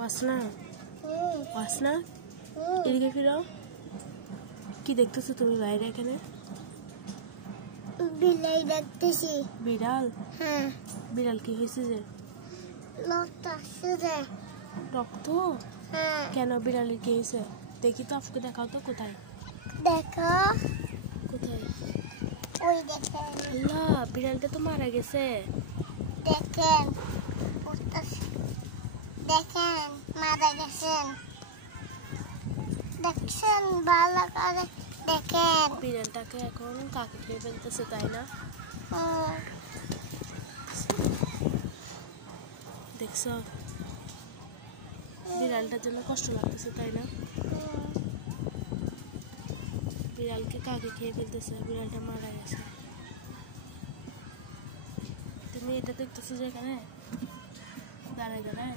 वासना वासना এদিকে ফিরো। কি দেখতেছো তুমি বাইরে এখানে? বিলাই দেখতেছি। বিড়াল? হ্যাঁ। বিড়াল কি হয়েছে যে? রক্ত আসছে যে। রক্ত? হ্যাঁ। কেন বিড়ালের কি হয়েছে? দেখি তো, আপুকে দেখাও তো। কোথায়? দেখো। কোথায়? ওই দেখেন। আল্লাহ, বিড়ালটা তো মারা গেছে। দেখেন দেখেন মারা গেছেন। দেখছেন ভালো করে দেখেন। বিড়ালটাকে এখন কাকে খেয়ে ফেলতেছে, তাই না? দেখছো, বিড়ালটার জন্য কষ্ট লাগতেছে, তাই না? বিড়ালকে কাকে খেয়ে ফেলতেছে, বিড়ালটা মারা গেছে। তুমি এটা দেখতেছো যে এখানে দাঁড়ায় দাঁড়ায়